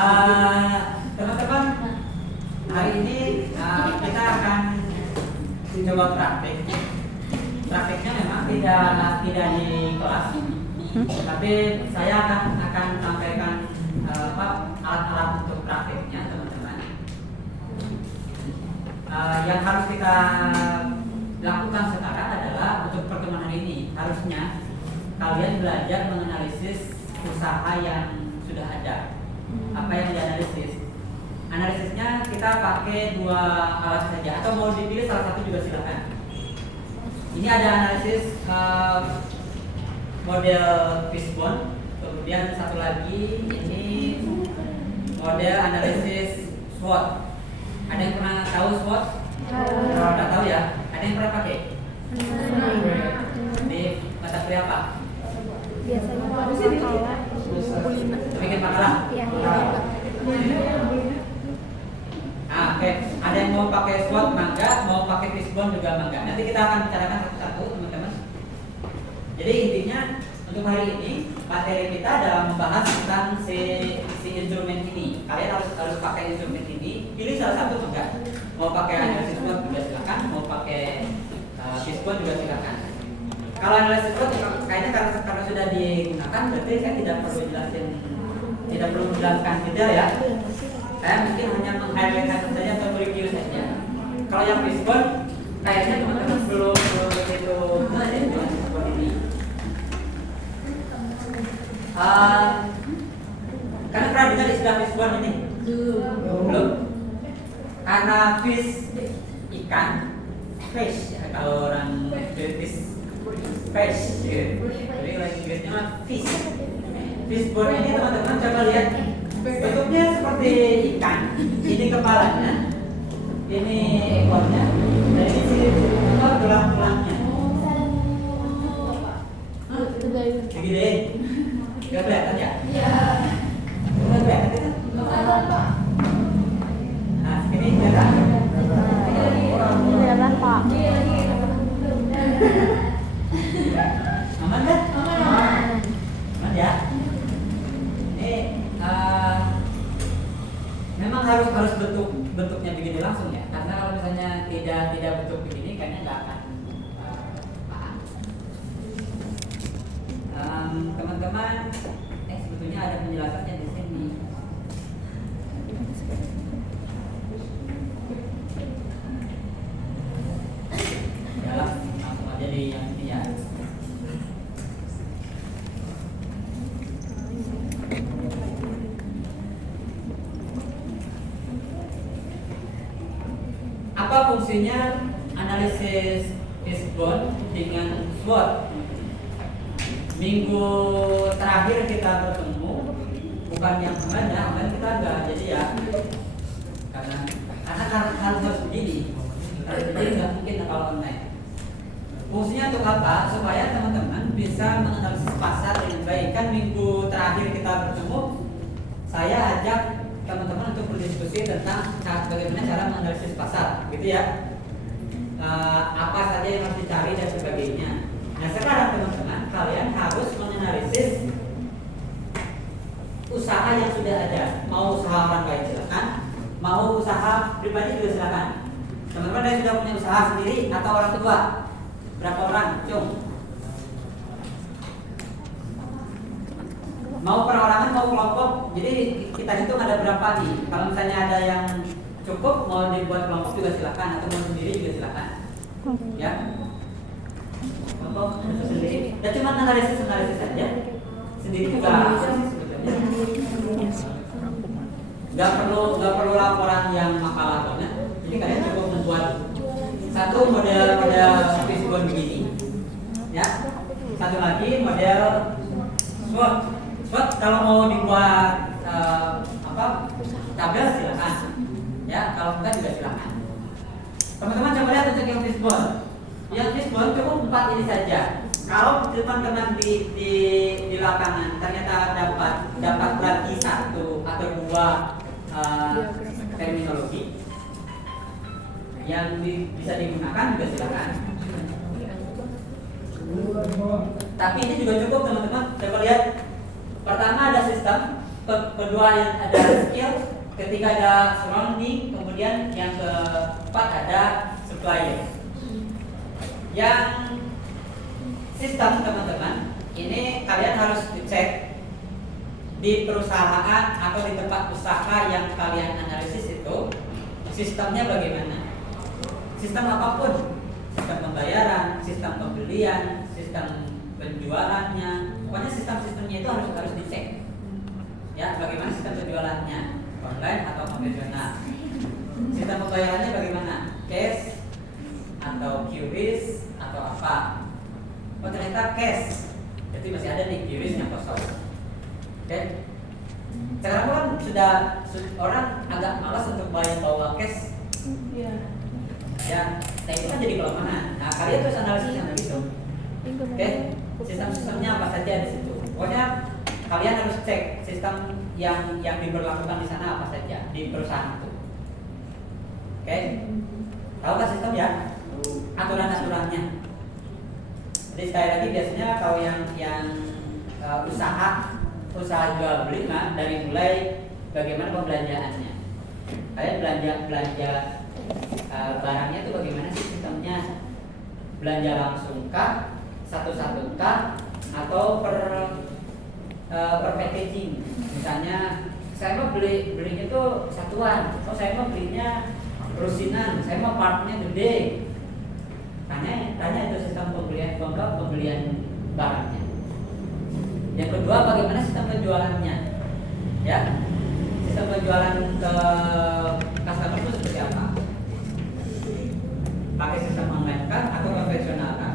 Teman-teman, hari ini kita akan coba praktek. Prakteknya memang tidak di kelas, tapi saya akan sampaikan alat-alat untuk prakteknya, teman-teman. Yang harus kita lakukan sekarang adalah untuk pertemuan hari ini harusnya kalian belajar menganalisis usaha yang sudah ada. Apa yang dianalisis? Analisisnya kita pakai dua alat saja, atau mau dipilih salah satu juga silakan. Ini ada analisis model fishbone, kemudian satu lagi ini model analisis SWOT. Ada yang pernah tahu SWOT? Tidak tahu ya? Ada yang pernah pakai? Di mata kuliah apa? Biasanya makalah. Bikin makalah? Iya. Oke. Ada yang mau pakai SWOT mangga, mau pakai fishbone juga mangga. Nanti kita akan bicarakan satu-satu, teman-teman. Jadi intinya untuk hari ini materi kita dalam membahas tentang si instrumen ini. Kalian harus pakai instrumen ini. Pilih salah satu enggak. Mau pakai analisis SWOT juga silakan, mau pakai fishbone juga silakan. Kalau analisis SWOT kayaknya karena sudah digunakan, berarti saya tidak perlu menjelaskan detail ya. Saya mungkin hanya meng-highlight saja atau review saja. Kalau yang fishbone, kayaknya teman-teman belum begitu mengenai fishbone ini. Karena pernah dengar istilah fishbone ini? Belum. Karena fish ikan, fish ya, kalau orang British fish, jadi lagi Inggrisnya fish. Fishbone ini teman-teman coba lihat. Bentuknya seperti ikan. Ini kepalanya, ini ekornya, dan ini tulang-tulangnya. Digedein, nggak kelihatan ya? Iya. Nggak kelihatan kan? Nah, segini kelihatan. Kelihatan Pak. Aman kan? Aman ya. Memang harus bentuknya begini langsung ya, karena kalau misalnya tidak bentuk begini kayaknya nggak akan paham. Teman-teman, sebetulnya ada penjelasannya di sini. Ya, langsung aja di yang ini ya. Apa fungsinya analisis fishbone dengan SWOT? Minggu terakhir kita bertemu, bukan yang kemarin kita enggak, jadi ya karena harus begini, jadi nggak mungkin kalau online. Fungsinya untuk apa? Supaya teman-teman bisa menganalisis pasar dengan baik. Kan minggu terakhir kita bertemu, saya ajak teman-teman untuk berdiskusi tentang bagaimana cara menganalisis pasar, gitu ya. Apa saja yang harus dicari dan sebagainya. Nah sekarang teman-teman, kalian harus menganalisis usaha yang sudah ada. Mau usaha orang lain silakan, mau usaha pribadi juga silakan. Teman-teman yang sudah punya usaha sendiri atau orang tua, berapa orang? Cung. Mau perorangan mau kelompok, jadi kita hitung ada berapa nih. Kalau misalnya ada yang cukup mau dibuat kelompok juga silakan, atau mau sendiri juga silakan. Ya, kelompok sendiri. Ya cuma analisis saja. Sendiri juga sebetulnya. Gak perlu laporan yang makalah banget. Jadi kalian cukup membuat satu model fishbone begini. Ya, satu lagi model SWOT. SWOT kalau mau dibuat tabel silakan. Ya, kalau enggak juga silakan. Teman-teman coba lihat untuk yang fishbone. Yang fishbone cukup 4 ini saja. Kalau teman-teman di lapangan ternyata dapat lagi satu atau dua terminologi yang bisa digunakan juga silakan. Tapi ini juga cukup teman-teman. Coba lihat. Pertama ada sistem, kedua yang ada skill, ketiga ada surrounding, kemudian yang keempat ada supplier. Yang sistem teman-teman, ini kalian harus dicek di perusahaan atau di tempat usaha yang kalian analisis itu sistemnya bagaimana. Sistem apapun, sistem pembayaran, sistem pembelian, sistem penjualannya, pokoknya sistem-sistemnya itu harus dicek. Ya, bagaimana sistem penjualannya, online atau konvensional. Sistem pembayarannya bagaimana, cash atau QRIS atau apa. Oh ternyata cash, jadi masih ada nih QRIS-nya kosong. Oke. Sekarang kan sudah orang agak malas untuk bawa cash. Iya. Ya, nah itu kan jadi kelemahan. Nah kalian terus analisis yang begitu. Oke, sistem-sistemnya apa saja di situ. Pokoknya kalian harus cek sistem yang diberlakukan di sana apa saja di perusahaan itu. Oke, tahu kan sistem ya? Aturan-aturannya. Jadi sekali lagi biasanya kalau yang usaha jual beli mah dari mulai bagaimana pembelanjaannya. Kalian belanja barangnya itu bagaimana sih sistemnya? Belanja langsung kah, satu-satu kah, atau per packaging? Misalnya saya mau belinya itu satuan, oh saya mau belinya rusinan, saya mau partnya gede. Tanya itu sistem pembelian barangnya. Yang kedua bagaimana sistem penjualannya? Ya, sistem penjualan ke customer itu seperti apa? Pakai sistem online kan atau konvensional kan?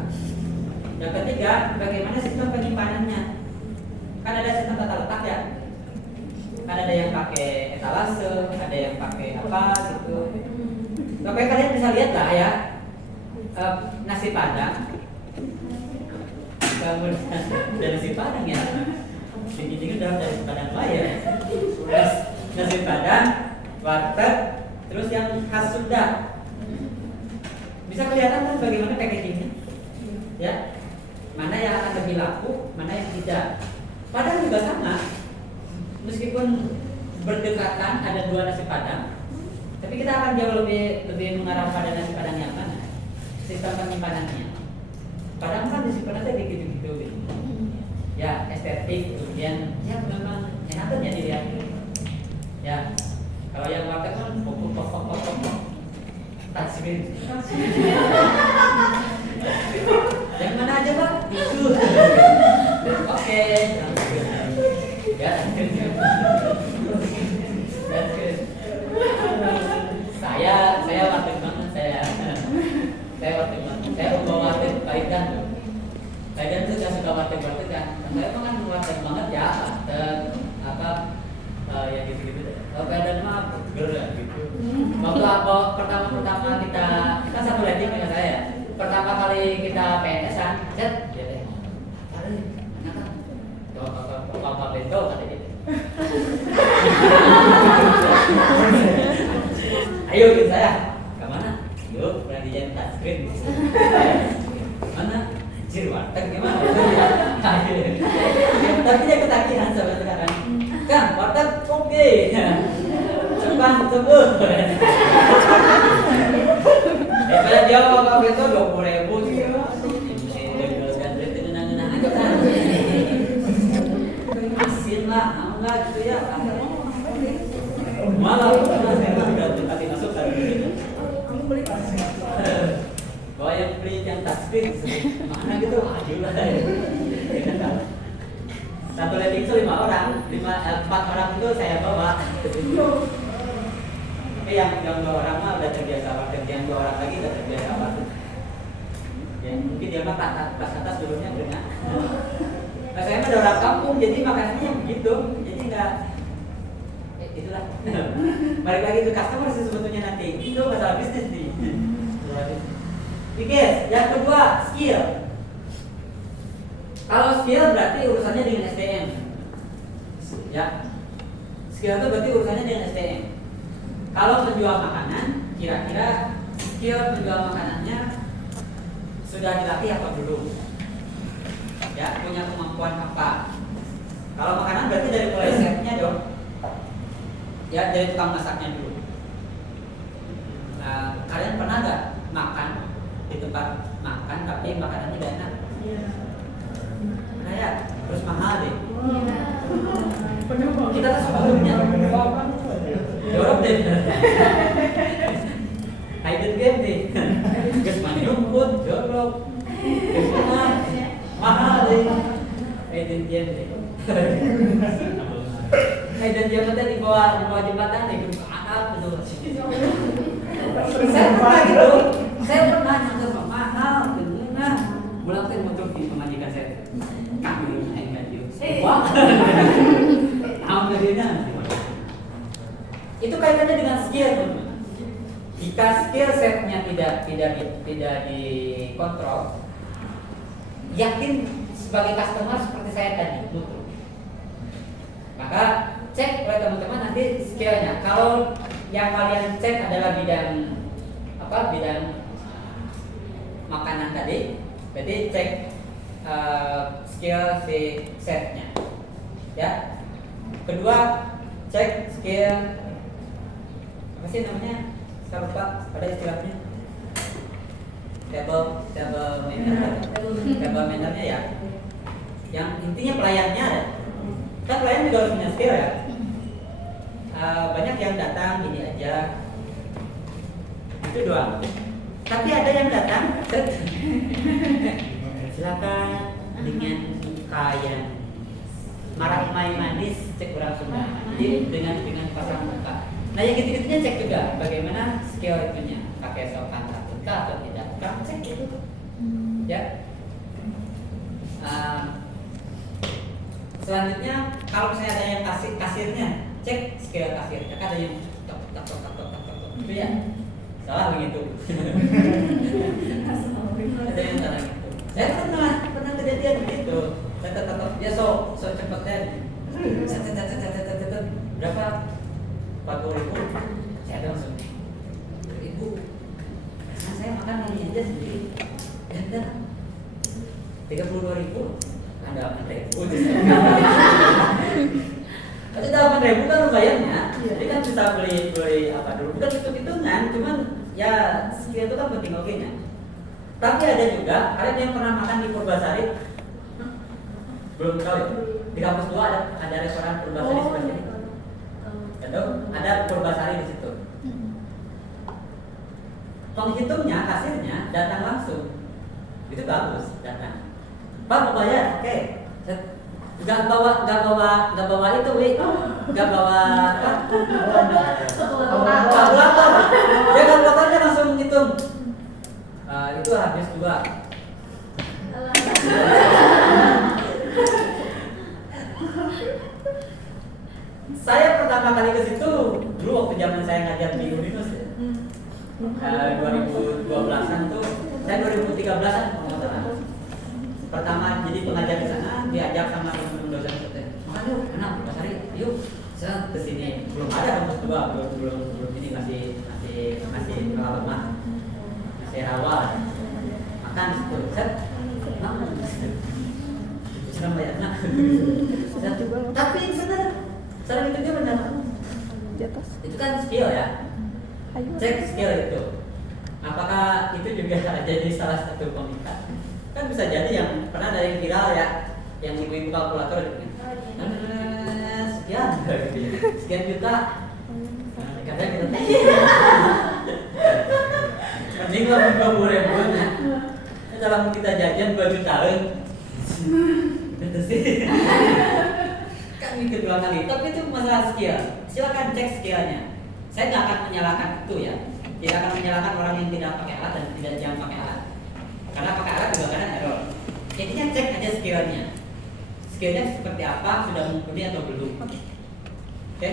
Yang ketiga, bagaimana sistem penyimpanannya? Kan ada sistem tata letak ya. Kan ada yang pakai etalase, ada yang pakai apa gitu. Pokoknya kalian bisa lihat lah ya, nasi padang. Dari nasi padang ya. Dingin-dingin dalam dari padang lah ya. Nasi padang, warteg, terus yang khas Sunda. Bisa kelihatan kan bagaimana packagingnya, ya, mana yang akan lebih laku, mana yang tidak. Padang juga sama, meskipun berdekatan ada dua nasi padang, tapi kita akan jauh lebih mengarah pada nasi padang yang mana, sistem penyimpanannya. Padang kan disimpan aja gitu-gitu, ya estetik, kemudian ya memang enak ya dilihat, ya. Kalau yang warteg kan pokok. Tasbih. Yang mana aja Pak? Itu. Oke. Ya. Saya warteg banget saya warteg banget. Saya bawa warteg Kaidan. Kaidan tuh gak suka warteg kan. Saya kan warteg banget ya. Ya gitu-gitu. Kalau Kaidan mah burger gitu. Waktu pertama kita satu landing dengan saya. Pertama kali kita PNS-an, set, ya deh. Bapak bento kata gitu. Ayo gitu saya. Ke mana? Yuk, berani jadi touchscreen. Mana? Anjir warteg gimana? Tapi dia ketagihan sampai sekarang. Kang, warteg oke. Cepat sebut. Daripada dia mau itu 20.000 sih. Asin lah, enggak gitu ya. Malah saya tidak dikasih masuk dari bahwa yang beli yang touchscreen mana gitu adil lah. Satu landing itu 5 orang, 4 orang itu saya bawa. Tapi yang 2 orang mah udah terbiasa warteg, yang 2 orang lagi udah terbiasa warteg. Ya, mungkin dia mah pas atas dulunya berenang. Nah, saya mah orang kampung, jadi makanannya begitu, jadi enggak. Itulah. Balik lagi ke customer sih sebetulnya nanti. Itu masalah bisnis nih. Oke, yang kedua skill. Kalau skill berarti urusannya dengan SDM. Ya. Skill itu berarti urusannya dengan SDM. Kalau penjual makanan, kira-kira skill penjual makanannya sudah dilatih apa belum? Ya, punya kemampuan apa? Kalau makanan berarti dari mulai chefnya dong. Ya dari tukang masaknya dulu. Kalian pernah nggak makan di tempat makan tapi makanannya tidak enak? Nah ya, terus mahal deh. Kita tuh sebelumnya jorok deh. Hidden game deh. Guys menyumput, jorok. Mahal deh. Hidden game deh. Hidden game tadi di bawah jembatan deh, ke atas betul. Saya pernah gitu. Saya pernah nonton mahal, benar. Pulang saya motor di pemajikan saya. Kami naik gaji. Wah. Tahun kedua. Itu kaitannya dengan skill, teman-teman. Jika skill setnya tidak dikontrol, yakin sebagai customer seperti saya tadi, betul. Maka cek oleh teman-teman nanti skillnya. Kalau yang kalian cek adalah bidang makanan tadi, berarti cek skill si setnya. Ya. Kedua, cek skill apa sih namanya? Saya lupa, ada istilahnya. Table mannernya ya. Yang intinya pelayannya ada. Kan pelayan juga harus punya skill ya. Banyak yang datang gini aja, itu doang. Tapi ada yang datang, silakan dengan muka yang marah manis, cek orang Sunda. Jadi dengan pasang muka. Nah yang gitu-gitunya cek juga bagaimana skill itunya, pakai sopan santun atau tidak. Kamu cek gitu, ya. Selanjutnya kalau misalnya ada yang kasirnya, cek skill kasirnya. Kan ada yang tok itu ya. Salah begitu. Ada yang salah gitu. Saya pernah kejadian begitu. Ya so cepetnya. Berapa? 40.000. Saya langsung 1.000. Nah, saya makan lagi aja sendiri. Dan 32.000. Ada 8.000. Tapi 8.000 kan lumayannya. Jadi kan bisa beli apa dulu. Bukan hitung-hitungan, cuman ya skill itu kan penting oke-nya. Tapi ada juga kalian yang pernah makan di Purbasari? Belum tahu ya? Di kampus 2 ada restoran Purbasari seperti ini. Ada Purbasari di situ. Penghitungnya, kasirnya datang langsung. Itu bagus datang. Pak mau bayar? Oke. Gak bawa itu, Wi. Gak bawa apa? Kalkulator. Dia kalkulatornya langsung hitung. Itu habis 2. Saya pertama kali ke situ dulu waktu zaman saya ngajar di Uninus ya. 2012-an tuh, saya 2013-an kalau nggak salah. Pertama jadi pengajar di sana, diajak sama teman-teman dosen kita. Makanya yuk, kenal Basari, yuk, saya kesini. Belum ada kampus 2, belum ini masih lama, masih awal. Makan di situ, set, makan di situ. Senang bayarnya. Tapi benar. Cara itu dia benar. Itu kan skill ya. Cek skill itu. Apakah itu juga jadi salah satu pemikat? Kan bisa jadi yang pernah ada yang viral ya, yang ibu-ibu kalkulator gitu. Sekian juta. Kadang kita mending lah 20.000 ya. Dalam kita jajan 2 jutaan. Itu sih. Kan kedua kali, tapi itu masalah skill. Silakan cek skillnya. Saya nggak akan menyalahkan itu ya. Tidak akan menyalahkan orang yang tidak pakai alat dan tidak jam pakai alat. Karena pakai alat juga kadang error. Intinya cek aja skillnya. Skillnya seperti apa, sudah mumpuni atau belum. Oke.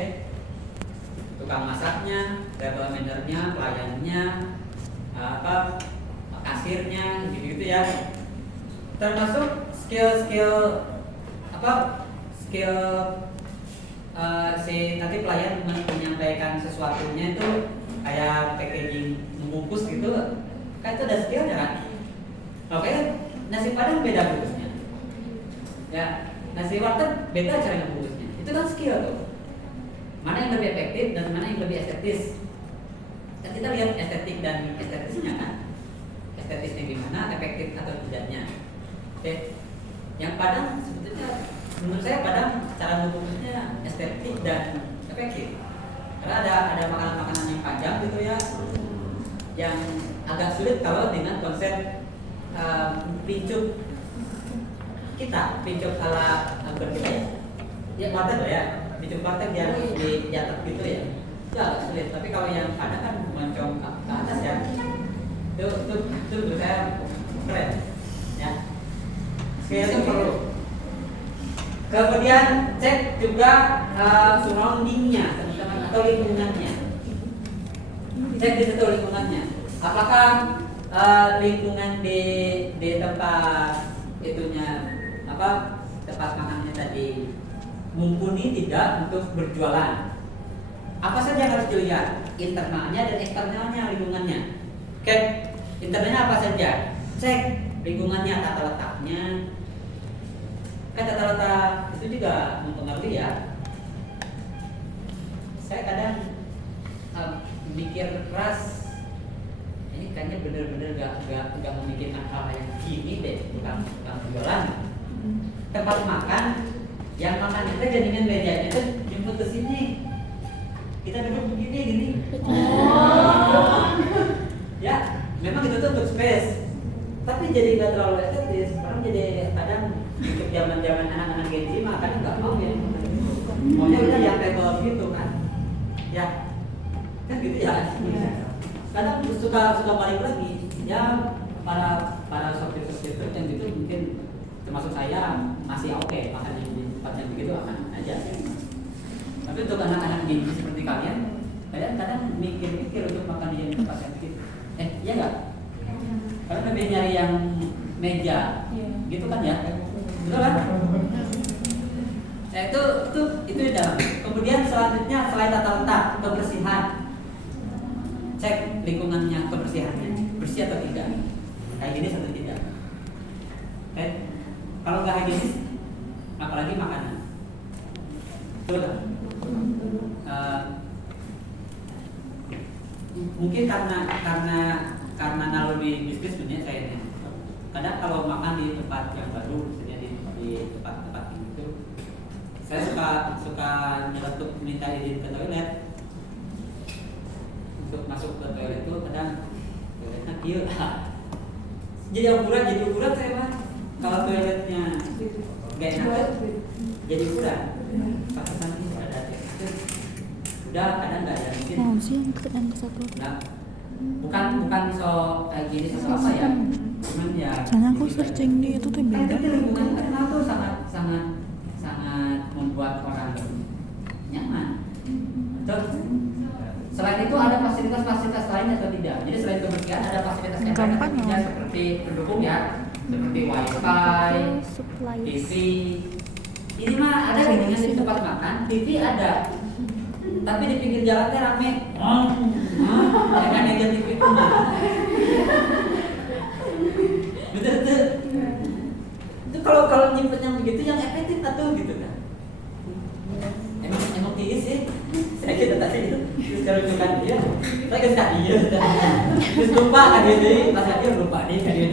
Tukang masaknya, table mannernya, pelayannya, kasirnya, gitu-gitu ya. Termasuk skill si nanti pelayan menyampaikan sesuatunya itu kayak packaging membungkus gitu, kan itu ada skillnya kan. Oke, nasi padang beda bungkusnya. Ya, nasi warteg beda cara ngebungkusnya. Itu kan skill tuh. Mana yang lebih efektif dan mana yang lebih estetis. Dan kita lihat estetik dan estetisnya kan. Estetisnya gimana, efektif atau tidaknya. Oke. Yang Padang sebetulnya menurut saya Padang cara ngebungkusnya estetik dan efektif. Karena ada makanan-makanan yang panjang gitu ya, yang agak sulit kalau dengan konsep pincuk kita, pincuk ala berbeda ya, warteg lah ya, pincuk warteg yang di atas gitu ya, itu agak sulit. Tapi kalau yang ada kan moncong ke atas ya, itu menurut saya keren ya. Skill itu perlu. Kemudian cek juga surroundingnya teman-teman atau lingkungannya. Cek di situ lingkungannya. Apakah lingkungan di tempat itunya tempat makannya tadi mumpuni tidak untuk berjualan? Apa saja yang harus dilihat? Internalnya dan eksternalnya lingkungannya. Oke, internalnya apa saja? Cek lingkungannya, tata letaknya. Kan tata letak itu juga mempengaruhi ya. Saya kadang mikir keras, ini kayaknya bener-bener gak memikirkan hal yang gini deh, bukan jualan. Tempat makan, yang makan itu jadikan mejanya itu jemput ke sini. Kita duduk begini gini. Ya, memang itu tuh untuk space. Tapi jadi nggak terlalu estetis. Orang jadi kadang untuk zaman anak-anak Gen Z makannya nggak mau ya. Maunya udah yang table gitu kan. Ya, kan gitu ya. Kadang suka balik lagi. Ya para sopir yang gitu mungkin termasuk saya masih oke makan di tempat yang begitu akan aja. Tapi untuk anak-anak Gen Z seperti kalian kadang mikir-mikir untuk makan di tempat yang begitu. Iya nggak? Karena lebih nyari yang meja, gitu kan ya? Betul kan? Nah itu di dalam. Kemudian selanjutnya selain tata letak, kebersihan. Cek lingkungannya, kebersihannya, bersih atau tidak, higienis atau tidak. Oke? Kalau nggak higienis, apalagi makanan. Betul kan? Mungkin karena naluri bisnis punya saya ini. Kadang kalau makan di tempat yang baru, misalnya di tempat itu, saya suka nyeletuk minta izin ke toilet. Untuk masuk ke toilet itu kadang toiletnya kieu. Jadi ukuran saya mah. Kalau toiletnya gak enak, jadi ukuran. Paketan ini ada. Udah kadang nggak ada mungkin. Oh sih yang ke satu. Nah, bukan so kayak gini atau apa ya. Cuman ya. Soalnya aku searching di itu tuh beda. Lingkungan internal tuh sangat membuat orang nyaman. Terus selain itu ada fasilitas-fasilitas lain atau tidak? Jadi selain kebersihan ada fasilitas yang lain atau tidak seperti pendukung ya, seperti wifi, TV. Ini mah ada dengan di tempat makan, TV ada. Tapi di pinggir jalannya rame. Jangan negatif itu mah. Betul. Itu kalau nyimpen yang begitu yang efektif atau gitu kan? Emang tiis sih. Saya kira tadi itu. Terus kalau bukan dia, saya kesal dia. Terus lupa kan dia, pas dia lupa nih kan dia.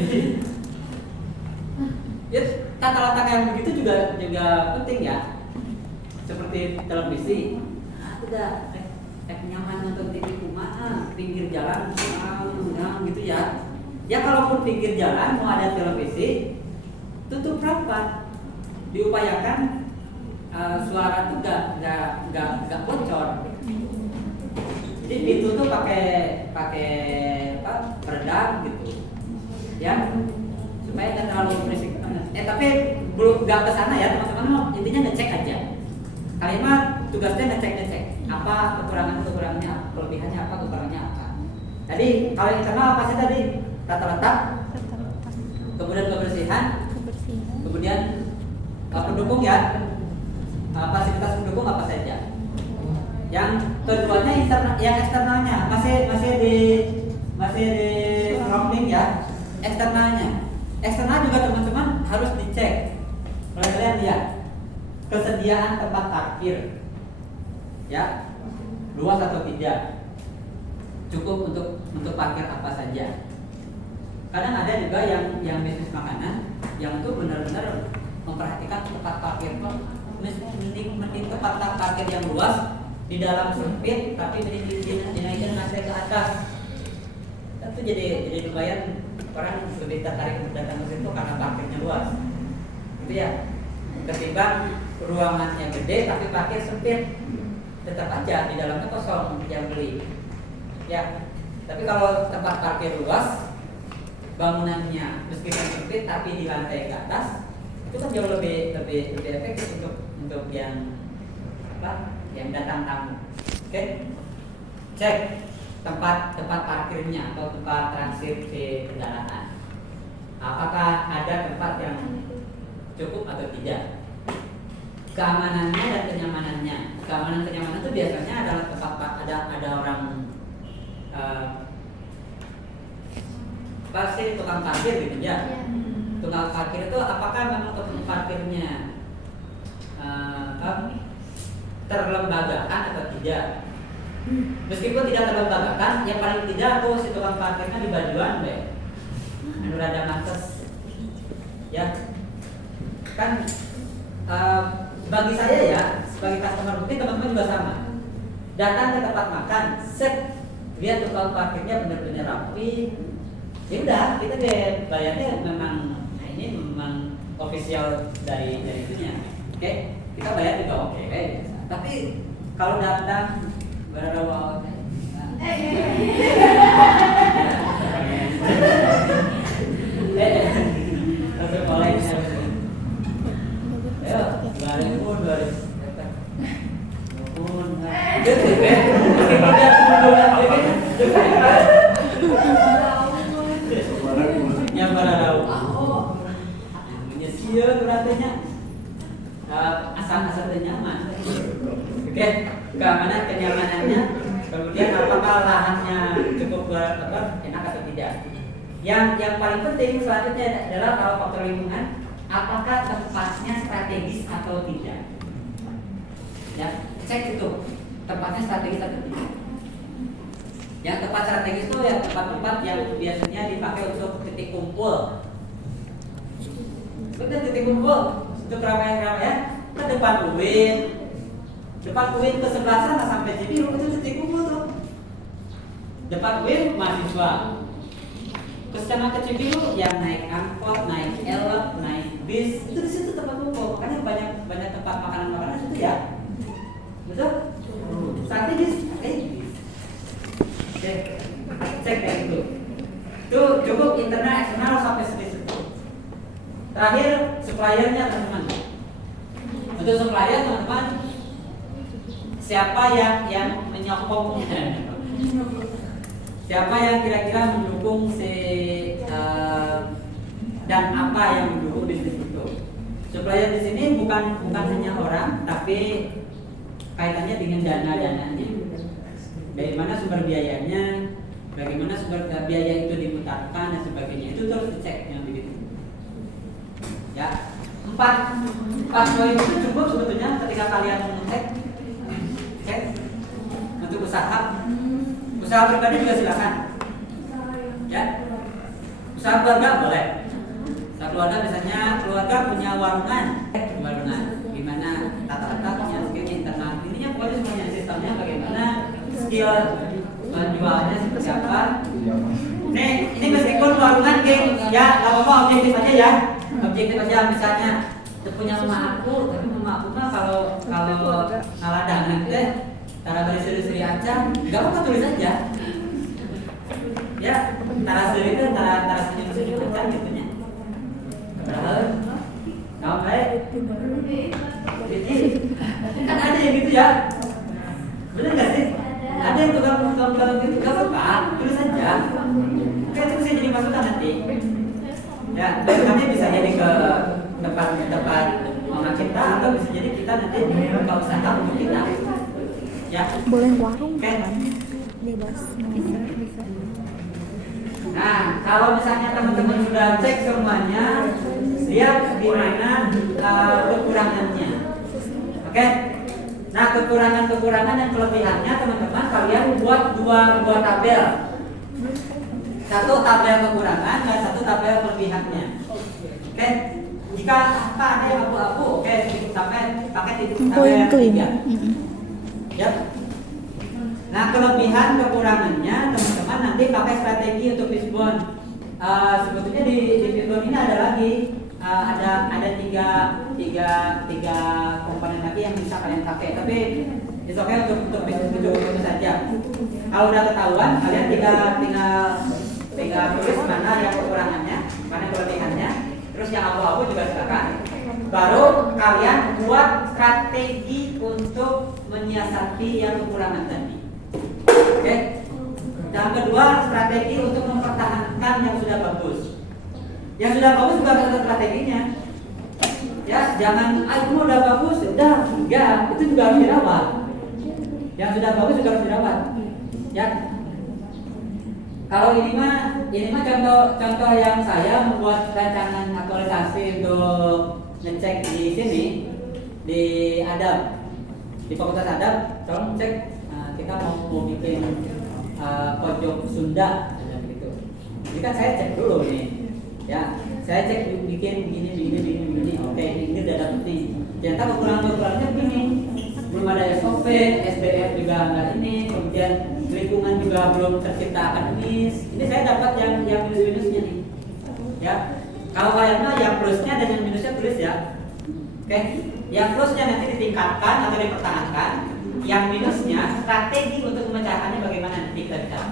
Ya tata letak yang begitu juga penting ya. Seperti televisi. Udah nyaman nonton TV kumaha pinggir jalan gitu ya. Ya kalaupun pinggir jalan mau ada televisi tutup rapat, diupayakan suara tuh nggak bocor. Jadi pintu tuh pakai peredam gitu ya, supaya nggak terlalu berisik banget. Tapi belum nggak kesana ya teman-teman, intinya ngecek aja. Kalimat tugasnya ngecek apa kekurangannya, kelebihannya apa, kekurangannya apa. Tadi kalau internal apa sih tadi? Tata letak, kemudian kebersihan, kemudian pendukung ya, fasilitas pendukung apa saja. Yang keduanya yang eksternalnya masih di surrounding ya, eksternalnya. Eksternal juga teman-teman harus dicek. Kalau kalian lihat kesediaan tempat parkir, ya, luas atau tidak, cukup untuk parkir apa saja. Kadang ada juga yang bisnis makanan yang tuh benar-benar memperhatikan tempat parkir kok, mending tempat parkir yang luas di dalam sempit tapi dinaikin lantai ke atas. Itu jadi lumayan orang lebih tertarik untuk datang ke situ karena parkirnya luas, gitu ya. Ketimbang ruangannya gede tapi parkir sempit, tetap aja di dalamnya kosong yang beli, ya. Tapi kalau tempat parkir luas, bangunannya meskipun sempit tapi di lantai ke atas, itu kan jauh lebih efektif untuk yang apa? Yang datang tamu. Oke? Cek tempat parkirnya atau tempat transit kendaraan. Apakah ada tempat yang cukup atau tidak? Keamanannya dan kenyamanannya. Kenyamanan itu biasanya adalah tempat ada orang pasti tukang parkir gitu ya. Tukang parkir itu apakah memang tukang parkirnya terlembagakan atau tidak? Meskipun tidak terlembagakan, yang paling tidak tuh si tukang parkirnya di bajuan deh, rada mantes, ya. Kan bagi saya ya, sebagai customer, mungkin teman-teman juga sama. Datang ke tempat makan, set, lihat tukang parkirnya benar-benar rapi. Ya udah, kita deh bayarnya memang, nah ini memang official dari itunya. Oke, kita bayar juga oke. Tapi kalau datang berada langsung mulai ayo 2000 yang bararau sieun beratnya asal nyaman. Oke, keamanan kenyamanannya, kemudian apakah lahannya cukup enak atau tidak. Yang paling penting selanjutnya adalah kalau faktor lingkungan, apakah tempatnya strategis atau tidak. Ya, cek itu tempatnya strategis atau tidak. Yang tempat strategis itu ya tempat-tempat yang biasanya dipakai untuk titik kumpul. Betul, titik kumpul untuk keramaian ke depan UIN. Depan UIN ke sebelah sana sampai Cibiru itu titik kumpul tuh. Depan UIN mahasiswa. Ke sana ke Cibiru yang naik angkot, naik elep, naik bis, itu di situ tempat kumpul. Makanya banyak tempat makanan di situ ya. Betul? Strategis. Cek kayak gitu. Itu cukup internal eksternal sampai situ. Terakhir suppliernya teman-teman. Untuk supplier teman-teman, siapa yang menyokongnya? Siapa yang kira-kira mendukung dan apa yang mendukung bisnis itu? Supplier di sini bukan hanya orang, tapi kaitannya dengan dana-dananya. Dari mana sumber biayanya, bagaimana sumber biaya itu diputarkan dan sebagainya, itu terus dicek yang begitu. Ya, 4 poin itu cukup sebetulnya ketika kalian mengecek untuk usaha pribadi juga silakan. Ya, usaha keluarga boleh. Usaha keluarga misalnya keluarga punya warungan, gimana tata-tatanya, skill internal, intinya pokoknya semuanya sistemnya bagaimana, skill menjualnya seperti apa. Nih, ini meskipun warungan geng, ya nggak apa-apa objektif aja ya. Objektif aja, misalnya punya rumah aku, tapi rumah aku mah kalau ngaladangan teh cara berseri-seri aja, nggak apa-apa tulis aja. Ya, cara seri itu cara senyum-senyum aja gitunya. Padahal, nggak baik. Jadi kan ada yang gitu ya, bener nggak sih? Ada yang tukang gitu, nggak apa-apa, tulis aja. Oke, itu bisa jadi masukan nanti. Ya, masukannya bisa jadi ke tempat mama kita atau bisa jadi kita nanti buka usaha untuk kita. Ya. Boleh warung kan? Bebas. Bisa. Nah, kalau misalnya teman-teman sudah cek semuanya, lihat di mana kekurangannya. Oke. Nah, kekurangan dan kelebihannya teman-teman kalian buat dua tabel. Satu tabel kekurangan dan satu tabel kelebihannya. Oke. Jika apa ada yang abu-abu, oke, sampai pakai titik tabel yang ketiga. Ya. Nah, kelebihan kekurangannya teman-teman nanti pakai strategi untuk fishbone. Sebetulnya di fishbone ini ada lagi ada tiga komponen lagi yang bisa kalian pakai. Tapi it's okay untuk itu saja. Kalau udah ketahuan, kalian tinggal tulis mana yang kekurangannya, mana kelebihannya. Terus yang abu-abu juga silakan. Baru kalian buat strategi untuk menyiasati yang kekurangan tadi. Oke. Yang kedua, strategi untuk mempertahankan yang sudah bagus. Yang sudah bagus juga ada strateginya. Ya, jangan itu udah bagus, udah enggak, itu juga harus dirawat. Yang sudah bagus juga harus dirawat. Ya. Kalau ini mah contoh yang saya membuat rancangan aktualisasi untuk ngecek di sini di Adab, di Fakultas Adab, tolong cek kita mau bikin pojok Sunda gitu. Jadi kan saya cek dulu nih, ya saya cek bikin begini. Oke, ini udah dapet nih. Ternyata kekurangannya begini, belum ada SOP, SDM juga nggak ini, kemudian lingkungan juga belum tercipta akademis. Ini saya dapat yang minus-minusnya nih. Ya, kalau kalian yang plusnya dan yang minusnya tulis ya. Oke, yang plusnya nanti ditingkatkan atau dipertahankan. Yang minusnya strategi untuk memecahkannya bagaimana nanti kita bicara.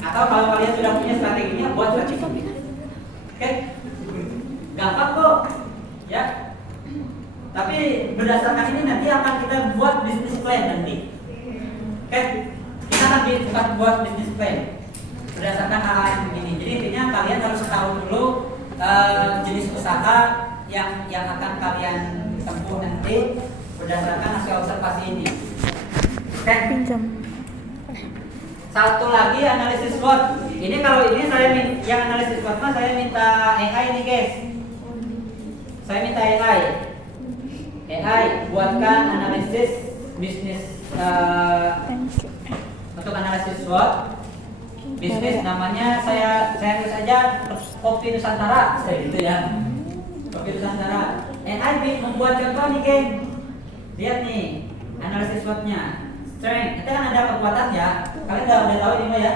Atau kalau kalian sudah punya strateginya, buat strategi. Oke, gampang kok, ya. Tapi berdasarkan ini nanti akan kita buat bisnis plan nanti. Oke, kita akan buat bisnis plan berdasarkan hal yang begini. Jadi intinya kalian harus tahu dulu jenis usaha yang akan kalian tempuh nanti berdasarkan hasil observasi ini. Oke. Satu lagi analisis SWOT. Ini kalau ini yang analisis SWOT mah saya minta AI nih guys. Saya minta AI buatkan analisis bisnis untuk analisis SWOT bisnis namanya saya tulis saja Kopi Nusantara gitu ya. Kopi Nusantara. AI membuat contoh nih geng. Lihat nih analisis SWOT-nya. Strength, kita kan ada kekuatan ya. Kalian udah tahu ini ya.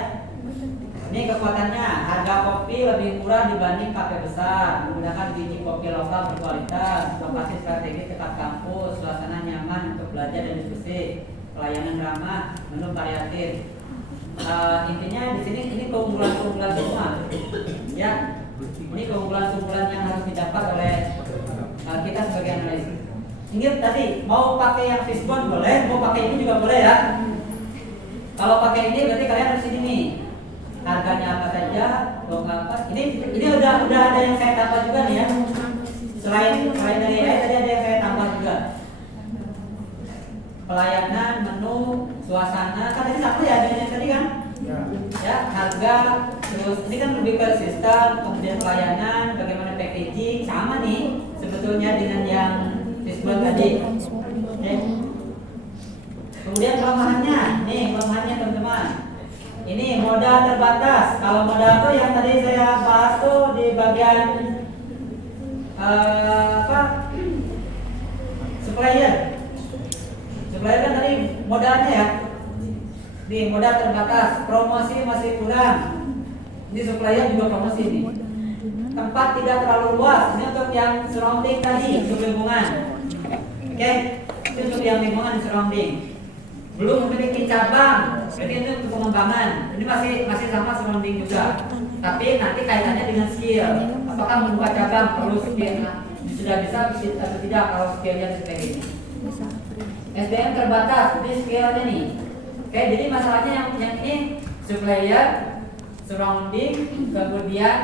Ini kekuatannya, harga kopi lebih murah dibanding kafe besar, menggunakan biji kopi lokal berkualitas, lokasi strategis dekat kampus, suasana nyaman untuk belajar dan diskusi, pelayanan ramah, menu variatif. Intinya di sini ini keunggulan semua, ya. Ini keunggulan yang harus didapat oleh kita sebagai analis. Ingat tadi mau pakai yang fishbone boleh, mau pakai ini juga boleh ya. Kalau pakai ini berarti kalian harus ini nih. Harganya apa saja, apa. Ini udah ada yang saya tambah juga nih ya. Selain dari tadi ada yang saya tambah juga. Pelayanan, menu, suasana, kan tadi satu ya yang tadi kan? Ya, harga, terus ini kan lebih ke sistem, kemudian pelayanan, bagaimana packaging, sama nih sebetulnya dengan yang disebut tadi. Okay. Kemudian kelemahannya teman-teman. Ini modal terbatas. Kalau modal tuh yang tadi saya bahas tuh di bagian supplier. Supplier kan tadi modalnya ya. Di modal terbatas, promosi masih kurang. Ini supplier juga promosi nih. Tempat tidak terlalu luas. Ini untuk yang surrounding tadi, untuk lingkungan. Oke, itu untuk yang lingkungan surrounding. Belum memiliki cabang, jadi itu untuk pengembangan. Ini masih sama surrounding juga. Tapi nanti kaitannya dengan skill. Apakah membuat cabang perlu skill? Sudah bisa atau tidak kalau skillnya seperti ini? SDM terbatas, ini skillnya nih. Oke, jadi masalahnya yang ini supplier, surrounding, kemudian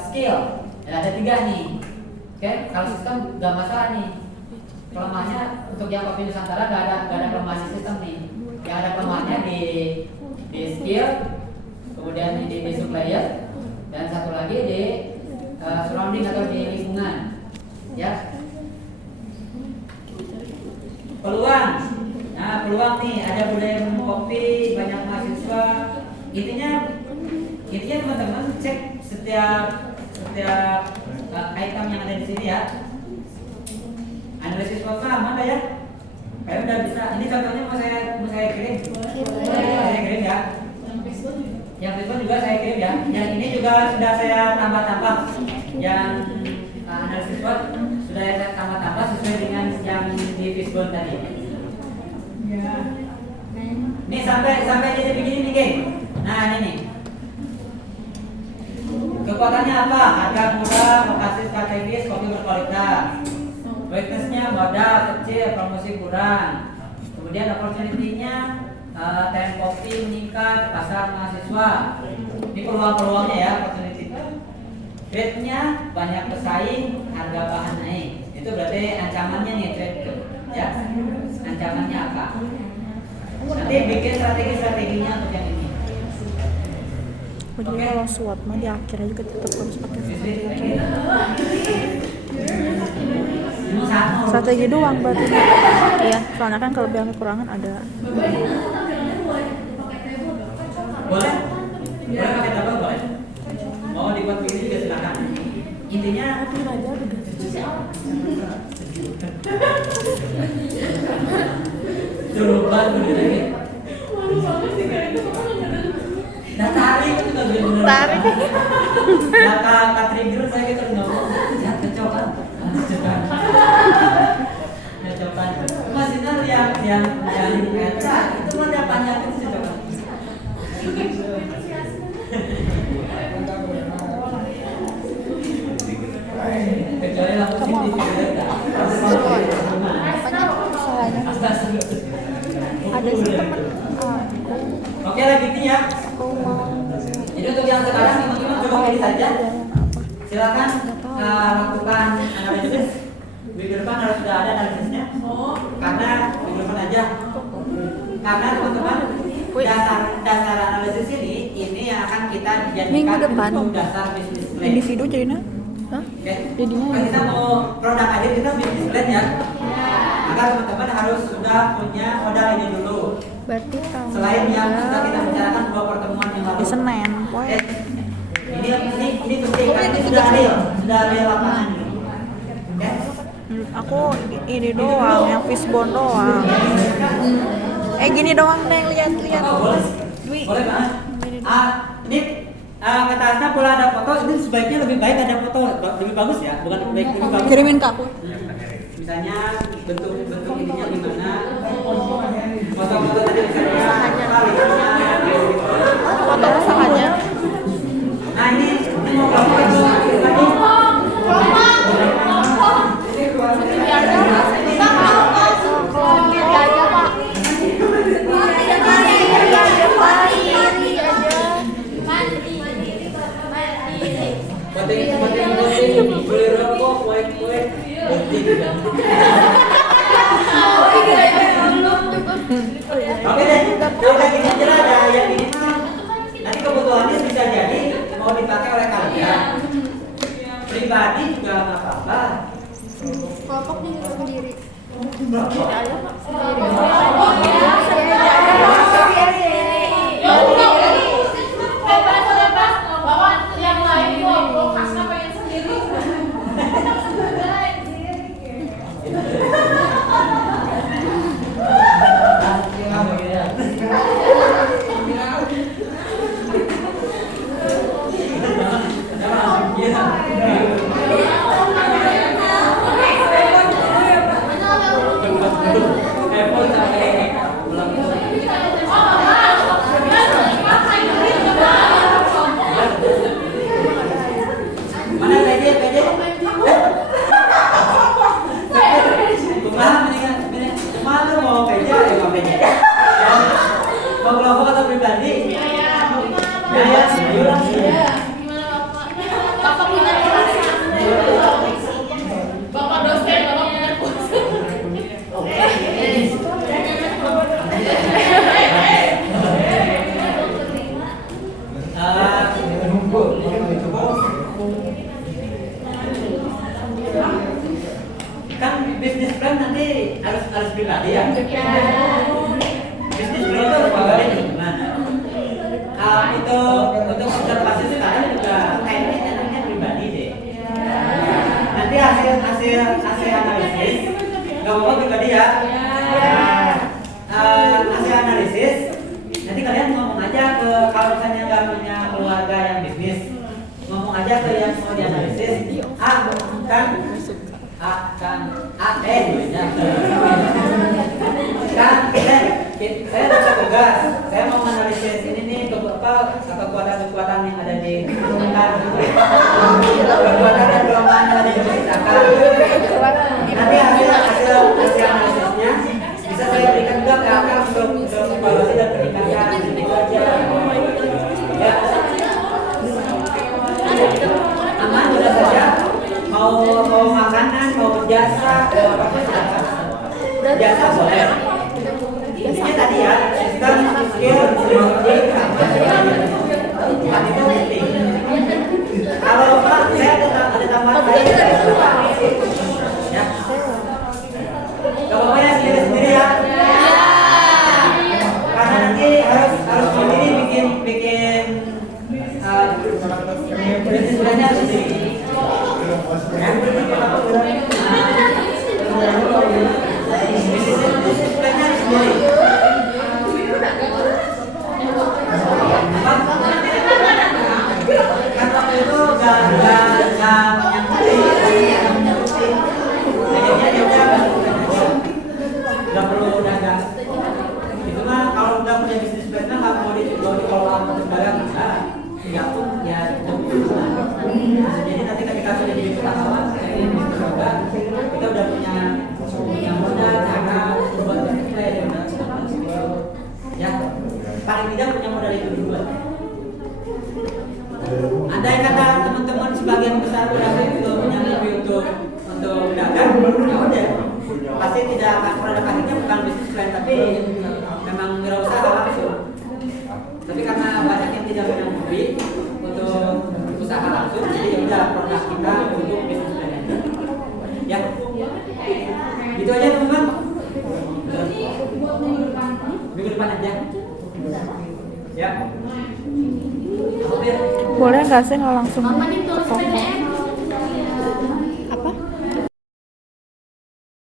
skill. Ya, ada 3 nih. Oke, kalau sistem gak masalah nih. Kelemahannya untuk yang Kopi Nusantara gak ada kelemahan sistem nih. Yang ada kelemahannya di skill, kemudian di supplier, dan satu lagi di surrounding atau di lingkungan. Ya. nih, ada budaya minum kopi, banyak mahasiswa. Intinya teman-teman cek setiap item yang ada di sini ya. Analisis SWOT aman dah ya. Kayak udah bisa. Ini contohnya mau saya kirim. Saya kirim ya. Yang Fishbone juga saya kirim ya. Yang ini juga sudah saya tambah-tambah. Yang analisis SWOT sudah saya tambah-tambah sesuai dengan yang di Fishbone tadi. Nih sampai jadi begini nih, geng. Nah, ini nih. Kekuatannya apa? Harga murah, lokasi strategis, kopi berkualitas. Weakness-nya modal kecil, promosi kurang. Kemudian opportunity-nya tren kopi meningkat, pasar mahasiswa. Ini peluang-peluangnya ya, opportunity. Trade-nya banyak pesaing, harga bahan naik. Itu berarti ancamannya nih trade itu, ya. Ancamannya apa? Nanti bikin strategi-strateginya untuk yang ini. Jadi kalau SWOT mah di akhir aja kita tetap harus pakai strategi. Strategi doang berarti. Iya, soalnya kan kelebihan kekurangan ada. Boleh? Boleh pakai tabel boleh? Mau dibuat begini juga silakan. Intinya coba dulu lagi. Nah, tarik itu juga benar. Tarik. Nah, kak trigger saya gitu ngomong. Ya, kecokan. Kecokan. Maksudnya yang itu ada panjang itu kecokan. Kecuali langsung di video. Apanya salahnya? Ada sih teman. Oke lah gitu ya. Aku mau. Jadi untuk yang sekarang teman-teman coba pilih saja. Silakan lakukan analisis. Minggu depan harus sudah ada analisisnya. Karena minggu depan aja. Karena teman-teman dasar analisis ini yang akan kita jadikan Minggu depan. untuk dasar bisnis plan. Individu jadinya? Hah? Oke. Jadinya Kan kita mau produk aja kita bisnis plan ya. Maka teman-teman harus sudah punya modal ini dulu. berarti tahun Selain yang sudah kita bicarakan dua pertemuan yang lalu. di Senin, poe. Ini penting kan ini sudah ada lapangan. Ya. Menurut aku ini doang, yang fishbone doang. Gini doang deh, lihat. Oh, boleh. Dwi. Boleh banget. Ini kata Asna pula ada foto, ini sebaiknya lebih baik ada foto lebih bagus ya, bukan lebih bagus. Kirimin ke aku. Misalnya bentuk ininya gimana? Foto-foto tadi bisa Foto pasangannya. Nah ini mau gambar tadi. Beli rokok, kue, Oke deh, kalau gini aja lah, ada yang ini nanti kebutuhannya bisa jadi mau dipakai oleh kalian pribadi juga nggak apa-apa. Kelompok juga sendiri. Bebas. Bawa yang lain kelompok, Asna pengen sendiri. Mana PJ? Mana mau PJ mau PJ? Mau kelompok atau pribadi? Ya. Bapak punya kuasa. Bapak dosen, Bapak punya kuasa. Kan bisnis plan nanti harus pribadi ya. saya dapat tugas. Saya mau menganalisis ini nih kekuatan-kekuatan yang ada di permukaan. Kekuatan dan kelemahan yang ada di permukaan. Nanti hasil analisisnya bisa saya berikan juga ke akang untuk evaluasi dan peningkatan. Itu aja. Ya. Aman, mudah saja. Mau makanan, mau jasa, mau apa pun silakan. Jasa boleh. Intinya tadi ya, sistem, skill, teknologi, itu penting. Kalau Pak, saya ada tambahan lain. Ya. Gak apa-apa ya, sendiri-sendiri ya. Karena nanti harus sendiri bikin bisnis plannya harus sendiri. Bisnis plannya harus sendiri. Kan waktu itu gak perlu dagang. Itu mah kalau udah punya bisnis plan mah nggak mau dikelola untuk dagang bisa. Ya pun ya jadi nanti ketika sudah jadi usahawan ini juga kita udah punya modal cara buat kita ya ya paling tidak punya modal itu dulu. Andai kata teman-teman sebagian besar udah punya mimpi untuk dagang, ya udah pasti tidak akan produk akhirnya bukan bisnis plan tapi memang wirausaha langsung. Tapi karena banyak yang tidak punya mimpi untuk usaha langsung, jadi ya udah produk kita untuk bisnis plan aja. Ya, gitu aja teman-teman. Minggu depan aja. Ya. Boleh nggak sih nggak langsung Mama nih tulis ke toko? PDM